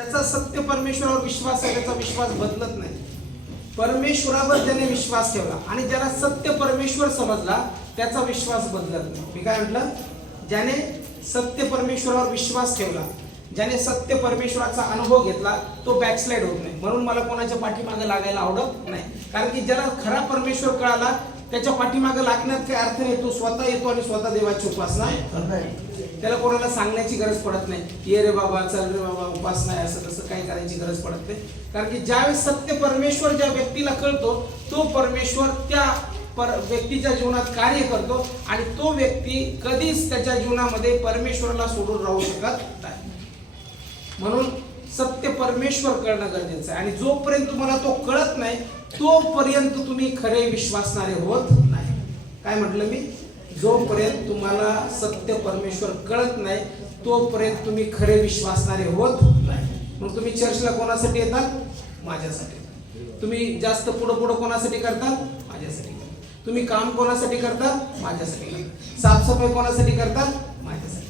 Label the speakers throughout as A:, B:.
A: त्याचा सत्य परमेश्वरावर विश्वास आहे त्याचा विश्वास बदलत नाही. परमेश्वरावर ज्याने विश्वास ठेवला आणि ज्याला सत्य परमेश्वर समजला त्याचा विश्वास बदलत नाही. मी काय म्हटलं? ज्याने सत्य परमेश्वरावर विश्वास ठेवला ज्याने सत्य परमेश्वराचा अनुभव घेतला तो बॅकस्लाइड होत नाही. म्हणून मला कोणाच्या पाठीमागे लागायला आवडत नाही. कारण की ज्याला खरा परमेश्वर कळाला त्याच्या पाठीमागे लागण्यात काही अर्थ नाही. तो स्वतः येतो आणि स्वतः देवाची उपासना. त्याला कोणाला सांगण्याची गरज पडत नाही. ये रे बाबा चल रे बाबा उपासना आहे असं तसं काही करायची गरज पडत नाही. कारण की ज्यावेळेस सत्य परमेश्वर ज्या व्यक्तीला कळतो तो परमेश्वर त्या पर व्यक्तीच्या जीवनात कार्य करतो आणि तो व्यक्ती कधीच त्याच्या जीवनामध्ये परमेश्वराला सोडून राहू शकत नाही. म्हणून सत्य परमेश्वर कळणं गरजेचं आहे. आणि जोपर्यंत तुम्हाला तो कळत नाही तोपर्यंत तुम्ही खरे विश्वासणारे होत नाही. काय म्हटलं मी? जोपर्यंत तुम्हाला सत्य परमेश्वर कळत नाही तोपर्यंत तुम्ही खरे विश्वासणारे होत नाही. मग तुम्ही चर्चला कोणासाठी येतात? माझ्यासाठी. तुम्ही जास्त पुढं पुढं कोणासाठी करतात? माझ्यासाठी. तुम्ही काम कोणासाठी करता माझ्यासाठी साफसफाई कोणासाठी करता माझ्यासाठी.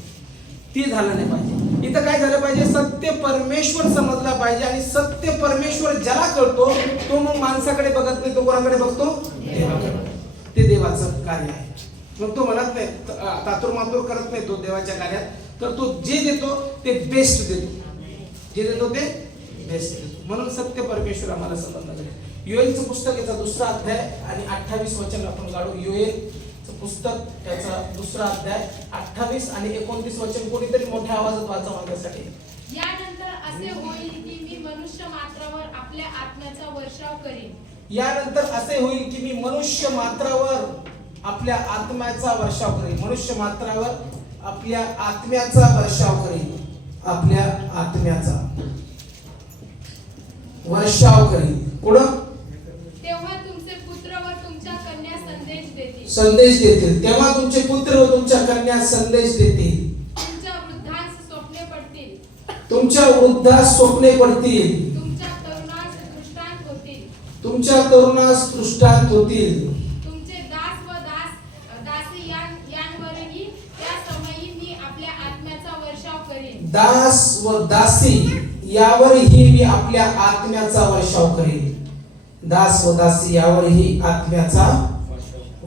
A: ती झालं नाही पाहिजे. इथं काय झालं पाहिजे? सत्य परमेश्वर समजला पाहिजे आणि सत्य परमेश्वर ज्याला कळतो तो मग माणसाकडे बघत नाही तो कोणाकडे बघतो? ते देवाचं कार्य आहे. मग तो म्हणत नाही त- तातूर मातूर करत नाही तो देवाच्या कार्यात. तर तो जे देतो ते बेस्ट देतो. जे देतो ते बेस्ट देतो. म्हणून सत्य परमेश्वर आम्हाला समजला पाहिजे युएलचं पुस्तक याचा दुसरा अध्याय आणि अठ्ठावीस वचन आपण काढू. युएल पुस्तक त्याचा दुसरा अध्याय अठ्ठावीस आणि एकोणतीस वचन कोणीतरी मोठ्या आवाजात वाचा माझ्यासाठी.
B: यानंतर असे होईल की मी मनुष्य मात्रावर आपल्या आत्म्याचा वर्षाव करीन.
A: यानंतर असे होईल की मी मनुष्य मात्रावर आपल्या आत्म्याचा वर्षाव करेन. मनुष्य मात्रावर आपल्या आत्म्याचा वर्षाव करेन. आपल्या आत्म्याचा वर्षाव करेन. पुढं
B: तेव्हा तुमचे पुत्र व तुमच्या कन्या संदेश देतील
A: संदेश देतील. तेव्हा तुमचे पुत्र व तुमच्या कन्या संदेश देतील.
B: तुमच्या वृद्धांस स्वप्ने पडतील.
A: तुमच्या
B: तरुणास दृष्टांत होतील. तुमचे दास व दास दासी यां यांवरही त्या समयी मी आपल्या आत्म्याचा वर्षाव करीन.
A: दास व दासी यावरही मी आपल्या आत्म्याचा वर्षाव करेन. दास व दासी यावरही आत्म्याचा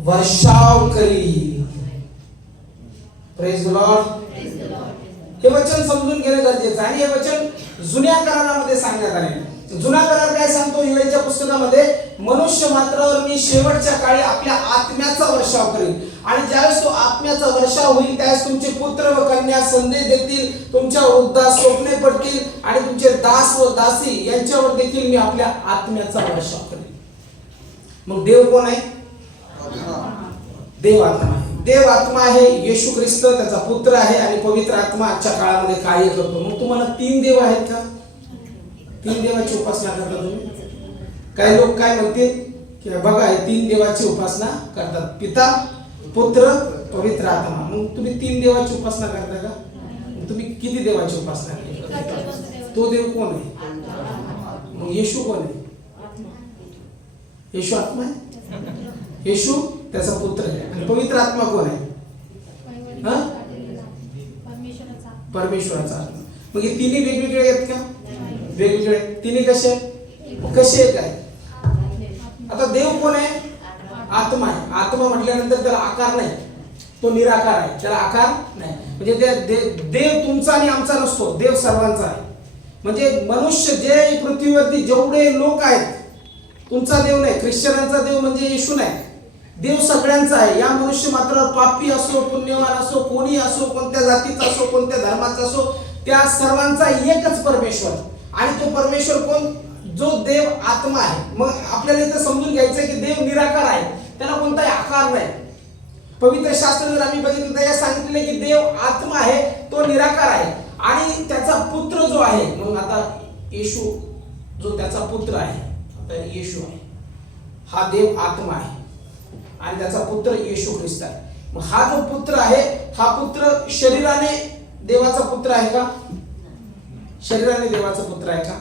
A: वर्षाव करीन प्रेज लॉर्ड हे वचन समजून घेणं गरजेचं आहे. आणि हे वचन जुन्या करारामध्ये सांगण्यात आले. जुना करार काय सांगतो? युएच्या पुस्तकामध्ये मनुष्य मात्रावर मी शेवटच्या काळी आपल्या आत्म्याचा वर्षाव करेन आणि ज्यावेळेस तो आत्म्याचा वर्षाव होईल त्यावेळेस तुमचे पुत्र व कन्या संदेश देतील तुमच्या वृद्धास स्वप्ने पडतील आणि तुमचे दास व दासी यांच्यावर देखील मी आपल्या आत्म्याचा वर्षाव करेन मग देव कोण आहे? देव आत्मा आहे. देव आत्मा आहे येशू ख्रिस्त त्याचा पुत्र आहे आणि पवित्र आत्मा आजच्या काळामध्ये कार्य करतो. मग तुम्हाला तीन देव आहेत का? तीन देवाची उपासना करता तुम्ही? काही लोक काय म्हणतील? की बघा हे तीन देवाची उपासना करतात. पिता पुत्र पवित्र आत्मा. मग तुम्ही तीन देवाची उपासना करता का? मग तुम्ही किती देवाची उपासना केली? तो देव कोण आहे? मग येशू कोण आहे? येशू आत्मा आहे? येशू त्याचा पुत्र आहे. आणि पवित्र आत्मा कोण आहे? हा? परमेश्वराचा आत्मा. मग हे तिन्ही वेगवेगळे आहेत का? वेगवेगळे. तिन्ही कसे? कसे आहेत? काय? आता देव कोण आहे? आत्मा आहे. आत्मा म्हटल्यानंतर त्याला आकार नाही. तो निराकार आहे. त्याला आकार नाही. म्हणजे ते दे- देव तुमचा आणि आमचा नसतो. देव सर्वांचा आहे. म्हणजे मनुष्य जे पृथ्वीवरती जेवढे लोक आहेत तुमचा देव नाही. ख्रिश्चनांचा देव म्हणजे येशू नाही. देव सगळ्यांचा आहे. या मनुष्य मात्र पापी असो पुण्यवान असो कोणी असो कोणत्या जातीचा असो कोणत्या धर्माचा असो त्या सर्वांचा एकच परमेश्वर. आणि तो परमेश्वर कोण? जो देव आत्मा आहे. मग आपल्याला इथं समजून घ्यायचं आहे की देव निराकार आहे. त्याला कोणताही आकार नाही. पवित्र शास्त्र जर आम्ही बघितलं तर सांगितले की देव आत्मा आहे तो निराकार आहे. आणि त्याचा पुत्र जो आहे मग आता येशू जो त्याचा पुत्र आहे आता येशू आहे हा देव आत्मा आहे. आणि त्याचा पुत्र येशू ख्रिस्त आहे. मग हा जो पुत्र आहे हा पुत्र शरीराने देवाचा पुत्र आहे का? शरीराने देवाचा पुत्र आहे का?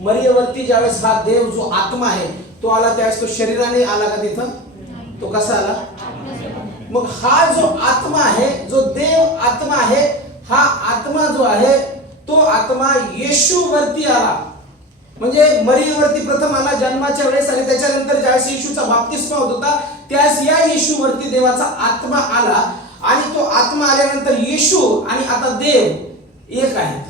A: मरियवरती ज्यावेळेस हा देव जो आत्मा आहे तो आला त्यावेळेस तो शरीराने आला का तिथं? तो कसा आला? मग हा जो आत्मा आहे जो देव आत्मा आहे हा आत्मा जो आहे तो आत्मा येशू वरती आला. म्हणजे मरीवरती प्रथम आला जन्माच्या वेळेस आणि त्याच्यानंतर ज्यावेळेस येशूचा बाप्तिस्मा होत होता त्यास या येशूवरती देवाचा आत्मा आला. आणि तो आत्मा आल्यानंतर येशू आणि आता देव एक आहेत.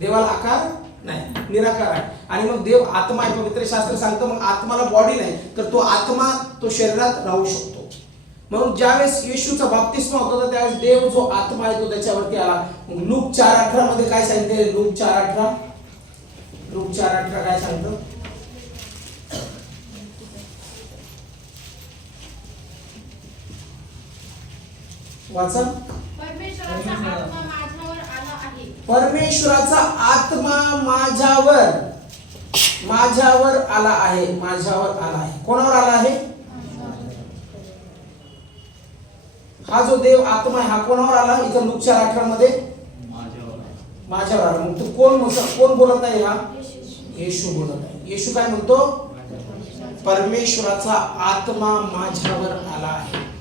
A: देवाला आकार नाही निराकार आहे. आणि मग देव आत्मा आहे पवित्र शास्त्र सांगतं मग आत्माला बॉडी नाही तर तो आत्मा तो शरीरात राहू शकतो. म्हणून ज्यावेळेस येशूचा बाप्तिस्मा होता होता त्यावेळेस देव जो आत्मा आहे तो त्याच्यावरती आला. मग लूक चार अठरा मध्ये काय सांगितले लूक चार अठरा. लूक चार अठरा काय सांगतं? वाचा
B: परमेश्वराचा आत्मा माझ्यावर आला आहे.
A: परमेश्वराचा आत्मा माझ्यावर आला आहे माझ्यावर आला आहे. कोणावर आला आहे? हा जो देव आत्मा आहे हा कोणावर आला? इथं लूक चार अठरा मध्ये माझ्यावर आला मग तो कोण म्हणतो- कोण बोलत आहे हा? येशू बोलत आहे. येशू काय म्हणतो? परमेश्वराचा आत्मा माझ्यावर आला आहे.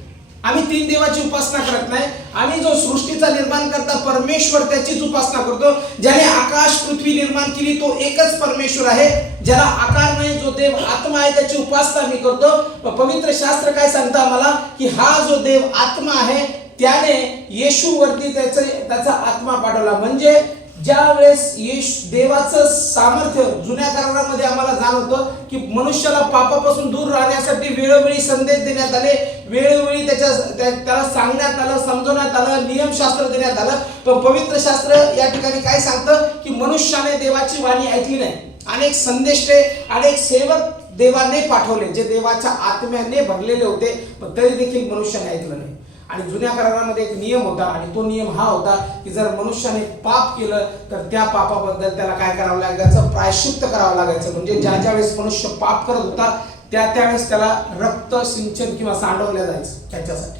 A: आम्ही तीन देवाची उपासना करत नाही. आम्ही जो सृष्टीचा निर्माण करता परमेश्वर त्याचीच उपासना करतो. ज्याने आकाश पृथ्वी निर्माण केली तो एकच परमेश्वर आहे. ज्याला आकार नाही जो देव आत्मा आहे त्याची उपासना मी करतो. पवित्र शास्त्र काय सांगतं आम्हाला? की हा जो देव आत्मा आहे त्याने येशूवरती त्याचा त्याचा आत्मा पाठवला. म्हणजे ज्या वेळेस येश देवाचं सामर्थ्य जुन्या करारामध्ये आम्हाला जाणवतं की मनुष्याला पापापासून दूर राहण्यासाठी वेळोवेळी संदेश देण्यात आले वेळोवेळी त्याच्या त्याला सांगण्यात आलं समजवण्यात आलं नियमशास्त्र देण्यात आलं. पण पवित्र शास्त्र या ठिकाणी काय सांगतं की मनुष्याने देवाची वाणी ऐकली नाही. अनेक संदेष्टे अनेक सेवक देवाने पाठवले जे देवाच्या आत्म्याने भरलेले होते पण तरी देखील मनुष्याने ऐकलं नाही. आणि जुन्या करारामध्ये एक नियम होता आणि तो नियम हा होता की जर मनुष्याने पाप केलं तर त्या पापाबद्दल त्याला काय करावं लागायचं? प्रायश्चित्त करावं लागायचं. म्हणजे ज्या ज्या वेळेस मनुष्य पाप करत होता त्या त्यावेळेस त्याला रक्त सिंचन किंवा सांडवलं जायचं त्याच्यासाठी.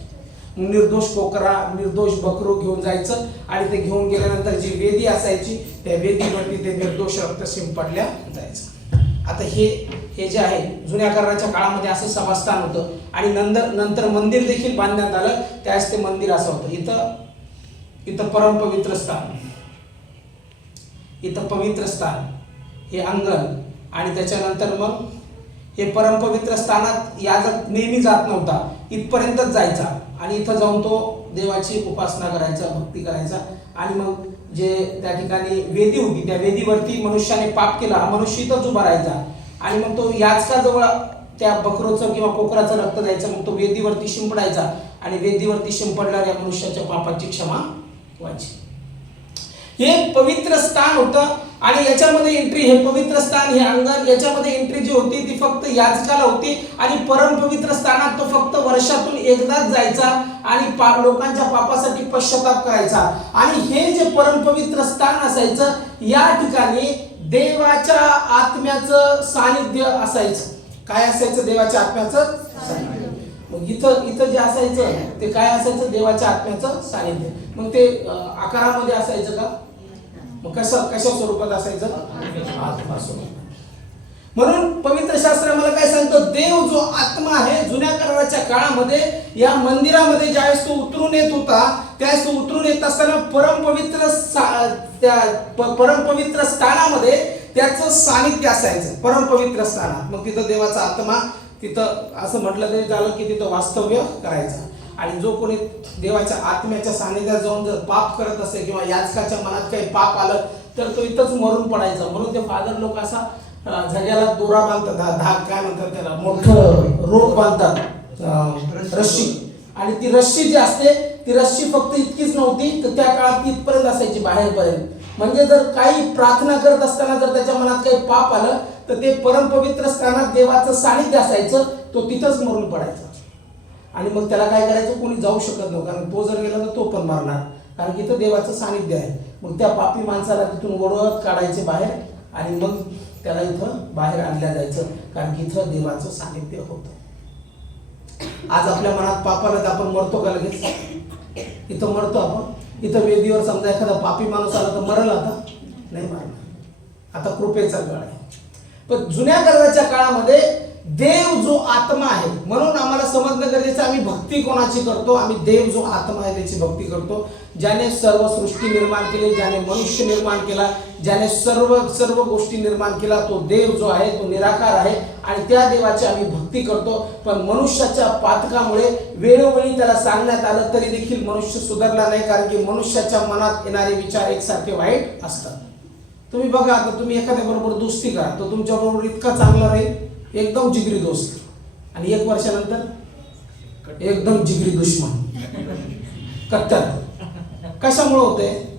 A: निर्दोष कोकरा निर्दोष बकरू घेऊन जायचं आणि ते घेऊन गेल्यानंतर जी वेदी असायची त्या वेदीवरती ते निर्दोष रक्त शिंपडल्या जायचं. आता हे हे जे आहे जुन्या कराराच्या काळामध्ये असं सभास्थान होतं आणि नंतर नंतर मंदिर देखील बांधण्यात आलं. त्यावेळेस ते मंदिर असं होतं. इथं इथं परमपवित्र स्थान. इथं पवित्र स्थान. हे अंगण. आणि त्याच्यानंतर मग हे परमपवित्र स्थानात याजक नेहमी जात नव्हता. इथपर्यंतच जायचा. आणि इथं जाऊन तो देवाची उपासना करायचा भक्ती करायचा. आणि मग जे त्या ठिकाणी वेदी होती त्या वेदीवरती मनुष्याने पाप केला हा मनुष्य इथंच उभा राहायचा. आणि मग तो याचकाजवळ त्या बकरोचं किंवा कोकराचं रक्त द्यायचं मग तो वेदीवरती शिंपडायचा. आणि वेदीवरती शिंपडणाऱ्या मनुष्याच्या पापाची क्षमा व्हायची. हे पवित्र स्थान होतं. आणि याच्यामध्ये एंट्री हे पवित्र स्थान हे अंगण याच्यामध्ये एंट्री जी होती ती फक्त याचकाला होती. आणि परम पवित्र स्थानात तो फक्त वर्षातून एकदाच जायचा आणि पा लोकांच्या पापासाठी पश्चाताप करायचा. आणि हे जे परम पवित्र स्थान असायचं या ठिकाणी देवाच्या आत्म्याचं सानिध्य असायचं. काय असायचं देवाच्या आत्म्याचं? सानिध्य. मग इथं इथं जे असायचं ते काय असायचं? देवाच्या आत्म्याचं सानिध्य. मग ते आकारामध्ये असायचं का? मग कसं कशा स्वरूपात असायचं? आत्मा म्हणून पवित्र शास्त्र मला काय सांगतं? देव जो आत्मा आहे जुन्या कराराच्या काळामध्ये या मंदिरामध्ये ज्यावेळेस तो उतरून येत होता त्यावेळेस तो उतरून येत असताना परमपवित्र त्या परमपवित्र स्थानामध्ये त्याचं सानिध्य असायचं. परमपवित्र स्थानात मग तिथं देवाचा आत्मा तिथं असं म्हटलं तरी झालं की तिथं वास्तव्य करायचं. आणि जो कोणी देवाच्या आत्म्याच्या सानिध्यात जाऊन जर पाप करत असेल किंवा याचकाच्या मनात काही पाप आलं तर तो इथंच मरून पडायचा. म्हणून ते फादर लोक असा झग्याला दोरा बांधतात. धाक काय म्हणतात त्याला? मोठं रोप बांधतात. रश्शी रस्सी. आणि ती रस्सी जी असते ती रस्सी फक्त इतकीच नव्हती तर त्या काळात ती इथपर्यंत असायची बाहेरपर्यंत. म्हणजे जर काही प्रार्थना करत असताना जर त्याच्या मनात काही पाप आलं तर ते परमपवित्र स्थानात देवाचं सानिध्य असायचं तो तिथंच मरून पडायचा. आणि मग त्याला काय करायचं? कोणी जाऊ शकत नव्हतं. कारण तो जर गेला तर तो पण मारणार. कारण की इथं देवाचं सानिध्य आहे. मग त्या पापी माणसाला तिथून वडवत काढायचे बाहेर आणि मग त्याला इथं बाहेर आणल्या जायचं. कारण की इथं देवाचं सानिध्य होतं. आज आपल्या मनात पापाला तर आपण मरतो का लगेच? इथं मरतो आपण. इथं वेदीवर समजा एखादा पापी माणूस आला तर मरल आता? नाही मरणार. आता कृपेचा काळ आहे. पण जुन्या कर्जाच्या काळामध्ये देव जो आत्मा आहे म्हणून आम्हाला समजणं गरजेचं आम्ही भक्ती कोणाची करतो? आम्ही देव जो आत्मा आहे त्याची भक्ती करतो. ज्याने सर्व सृष्टी निर्माण केली ज्याने मनुष्य निर्माण केला ज्याने सर्व सर्व गोष्टी निर्माण केला तो देव जो आहे तो निराकार आहे आणि त्या देवाची आम्ही भक्ती करतो. पण मनुष्याच्या पातकामुळे वेळोवेळी त्याला सांगण्यात आलं तरी देखील मनुष्य सुधारला नाही कारण की मनुष्याच्या मनात येणारे विचार एकसारखे वाईट असतात. तुम्ही बघा आता तुम्ही एखाद्या बरोबर दोस्ती करा तो तुमच्या बरोबर इतका चांगला राहील. एकदम जिगरी दोस्त. आणि एक वर्षानंतर एकदम जिगरी दुश्मन. कट्टर कशामुळे होते